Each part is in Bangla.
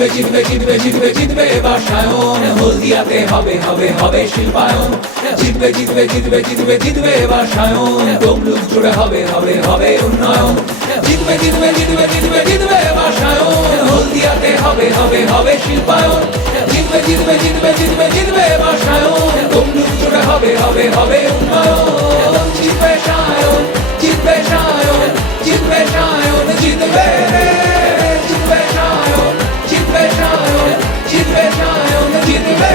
জিতবে জিতবে জিতবে জিতবে জিতবে বাসায়ন, হলদিয়াতে হবে হবে হবে শিল্পায়ন। জিতবে জিতবে জিতবে জিতবে জিতবে বাসায়ন, তমলুক জুড়ে হবে হবে হবে উন্নয়ন। জিতবে জিতবে জিতবে জিতবে জিতবে বাসায়ন, হলদিয়াতে হবে হবে হবে শিল্পায়ন। জিতবে জিতবে জিতবে জিতবে জিতবে বাসায়ন, তমলুক জুড়ে হবে হবে হবে উন্নয়ন। জিতবে সায়ন, জিতবে সায়ন, জিতবে সায়ন, জিতবে জিতবে সায়ন, জিতবে সায়ন, জিতবে সায়ন, জিতবে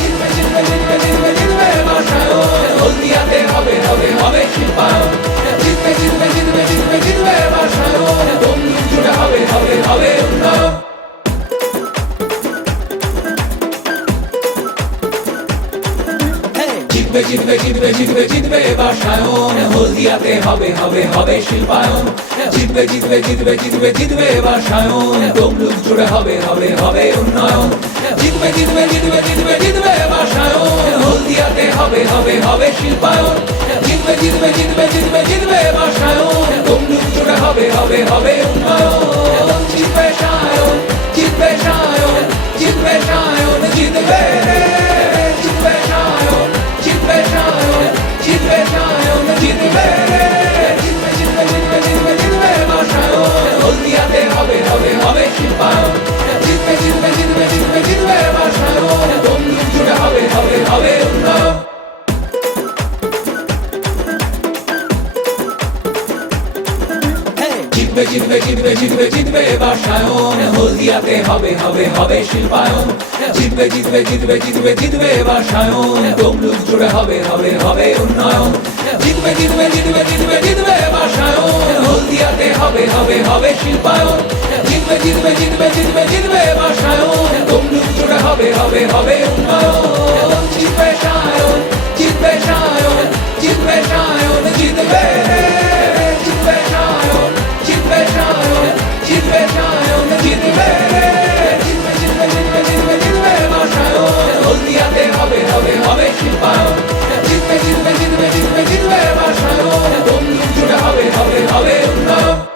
জিতবে জিতবে জিতবে জিতবে জিতবে বাসায়ন, হলদিয়াতে হবে হবে হবে শিল্পায়ন। জিতবে জিতবে জিতবে জিতবে জিতবে বাসায়ন, তমলুক জুড়ে হবে হবে হবে উন্নয়ন। জিতবে জিতবে জিতবে জিতবে জিতবে বাসায়ন, হলদিয়াতে হবে হবে হবে শিল্পায়ন। জিতবে জিতবে জিতবে জিতবে জিতবে বাসায়ন, তমলুক জুড়ে হবে হবে হবে উন্নয়ন। জিতবে জিতবে জিতবে জিতবে জিতবে বাসায়ন, হলদিয়াতে হবে হবে হবে শিল্পায়ন। জিতবে জিতবে জিতবে জিতবে জিতবে বাসায়ন, তমলুক জুড়ে হবে হবে হবে উন্নয়ন। জিতবে সায়ন, জিতবে সায়ন, জিতবে সায়ন, জিতবে জিতবে সায়ন, জিতবে সায়ন, জিতবে সায়ন, জিতবে জিতবে জিতবে জিতবে জিতবে জিতবে বাসায়ন, হলদিয়াতে হবে হবে হবে শিল্পায়ন। জিতবে জিতবে জিতবে জিতবে জিতবে বাসায়ন, তমলুক জুড়ে হবে হবে হবে উন্নয়ন। জিতবে জিতবে জিতবে জিতবে জিতবে বাসায়ন, হলদিয়াতে হবে হবে হবে শিল্পায়ন। জিতবে জিতবে জিতবে জিতবে জিতবে বাসায়ন, তমলুক জুড়ে হবে হবে হবে উন্নয়ন। জিতবে জিতবে জিতবে জিতবে জিতবে বাসায়ন, হলদিয়াতে হবে হবে হবে শিল্পায়ন। জিতবে জিতবে জিতবে জিতবে জিতবে বাসায়ন, তমলুক জুড়ে হবে হবে হবে উন্নয়ন।